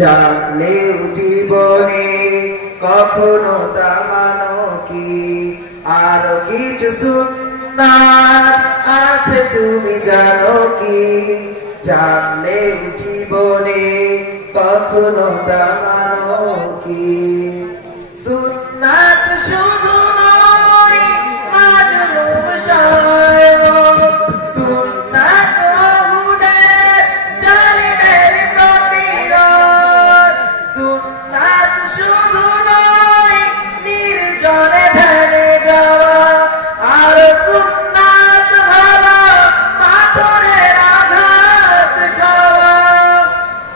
জানলেও জীবনে কখনো দামানো কি আরো কিছু সুন্নাত আছে তুমি জানো কি? জানলেও জীবনে কখনো দামানো কি সুন্নাত শুধু নয় মাজলুম সহায়ক সুন্নাত সুন্নাত শুধু নয় নির্জনে ধ্যানে যাওয়া আর সুন্নাত হলো পাথরের আঘাত খাওয়া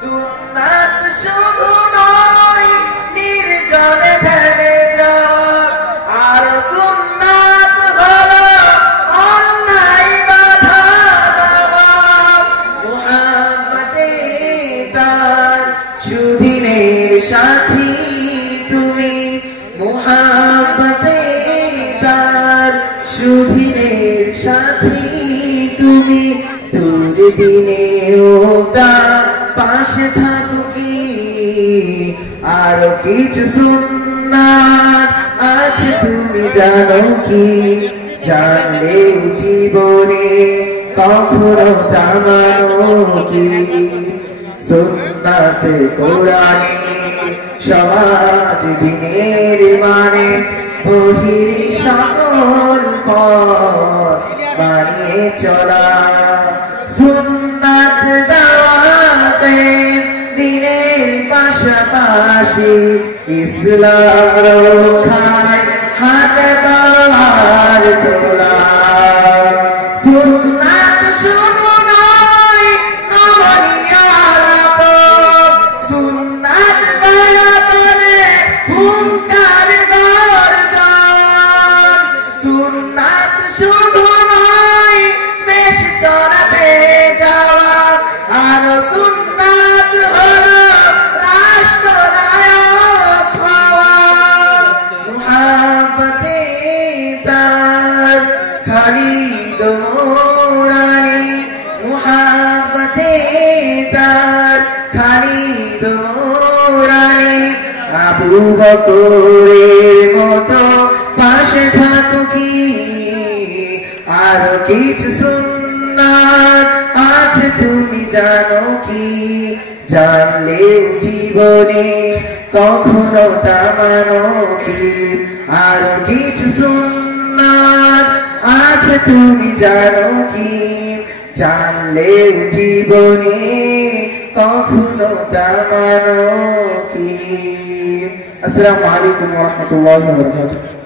সুন্নাত শুধু নয় নির্জনে ধ্যানে যাওয়া আর সুন্নাত হলো অন্যায় বাধা দেওয়া মুহাম্মদে তার সুদিনের সাথী তুমি মুহাব্বতে তার সুদিনের সাথী তুমি দুর্দিনেও তার পাশে থাকো কি আরো কিছু সুন্নাত আছে তুমি জানো কি? জানলেও জীবনে কখনো দামানো কি সুন্নাত কোরআনে সমাজ বিনের মানে বহিরি সকল পথ মানিয়ে চলা সুন্নাত দাওয়াতে দিনের পাশাপাশি ইসলাম রক্ষায় হাতে তলোয়ার তোলা সুন্নাত শুধু সুন্নাত শুধু নয় বেশ চড়াতে যাওয়া আর সুন্নাত হলো রাষ্ট্রনায়ক হওয়া মুহাব্বতে তার খালিদ মোরালি মুহাব্বতে তার খালিদ মোরালি আবু বকরের মতো পাশে থাকো কি আরো কিছু সুন্নাত আছে তুমি জানো কি? জানলেও জীবনে কখনো দামানো কি আরো কিছু সুন্নাত আছে তুমি জানো কি? জানলেও জীবনে কখনো দামানো কি? আসসালামু আলাইকুম ওয়া রাহমাতুল্লাহি ওয়া বারাকাতুহু।